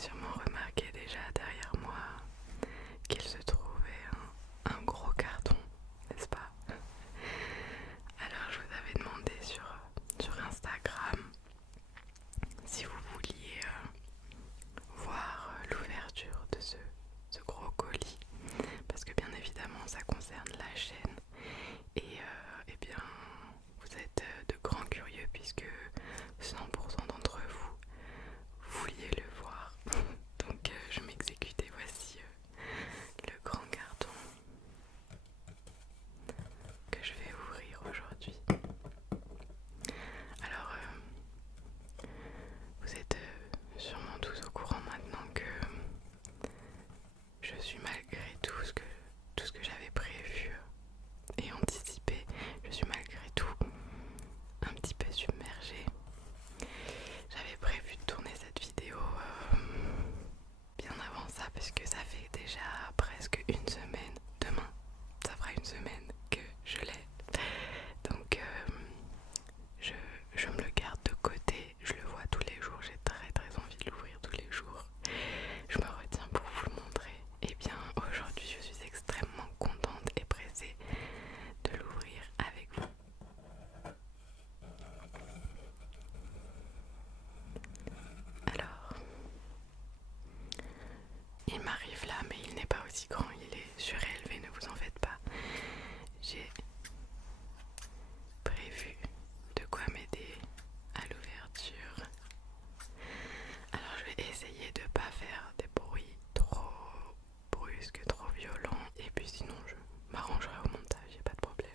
sûrement remarqué déjà derrière moi qu'il se trouvait un gros carton, n'est-ce pas? Alors je vous avais demandé sur Instagram si vous vouliez voir l'ouverture de ce gros colis, parce que bien évidemment ça concerne la chaîne et eh bien vous êtes de grands curieux puisque 100% d'entre vous vouliez le voir. Donc je m'exécute et voici le grand carton que je vais ouvrir aujourd'hui. Alors vous êtes sûrement tous au courant maintenant que je suis malgré tout ce que j'avais prévu et anticipé, je suis malgré tout un petit peu submergée. J'avais prévu de tourner cette vidéo bien avant ça parce que ça fait déjà presque une semaine. Demain, ça fera une semaine que je l'ai. Donc je, je me le garde de côté, je le vois tous les jours, j'ai très envie de l'ouvrir tous les jours. Je me retiens pour vous le montrer. Et bien aujourd'hui je suis extrêmement contente et pressée de l'ouvrir avec vous. Alors, il m'arrive là, mais il n'est pas aussi grand, il est surélevé, ne vous en faites pas. J'ai prévu de quoi m'aider à l'ouverture. Alors je vais essayer de ne pas faire des bruits trop brusques, trop violents, et puis sinon je m'arrangerai au montage, y a pas de problème.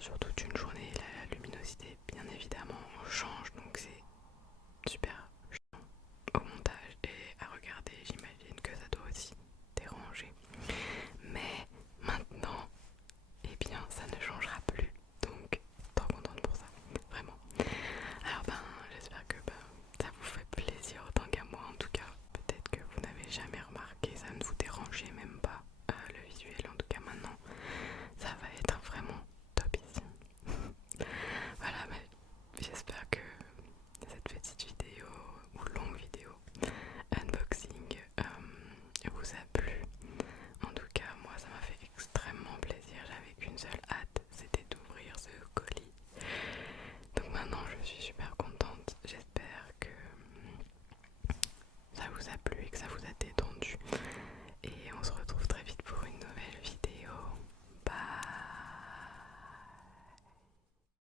sur toute une journée, la luminosité